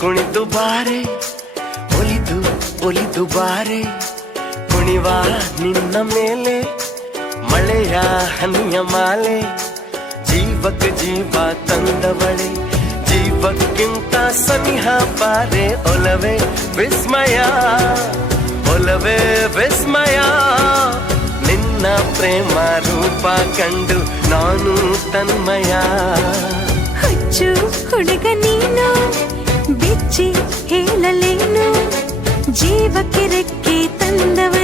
ಕುಣಿದು ಬಾರೆ, ಒಲಿದು ಒಲಿದು ಬಾರೆ, ಕುಣಿವ ನಿನ್ನ ಮೇಲೆ ಮಳೆಯ ಹನಿಯ ಮಾಲೆ. ಜೀವಕ್ಕೆ ಜೀವ ತಂದವಳೆ, ಜೀವಕ್ಕಿಂತ ಸನಿಹ ಬಾರೆ. ಒಲವೇ ವಿಸ್ಮಯ, ಒಲವೇ ವಿಸ್ಮಯ, ನಿನ್ನ ಪ್ರೇಮ ರೂಪ ಕಂಡು ನಾನು ತನ್ಮಯ. ಹುಚ್ಚು ಹುಡುಗ ನೀನು, ಬಿಚ್ಚಿ ಹೇಳಲೇನು, ಜೀವಕ್ಕೆ ರೆಕ್ಕೆ ತಂದವ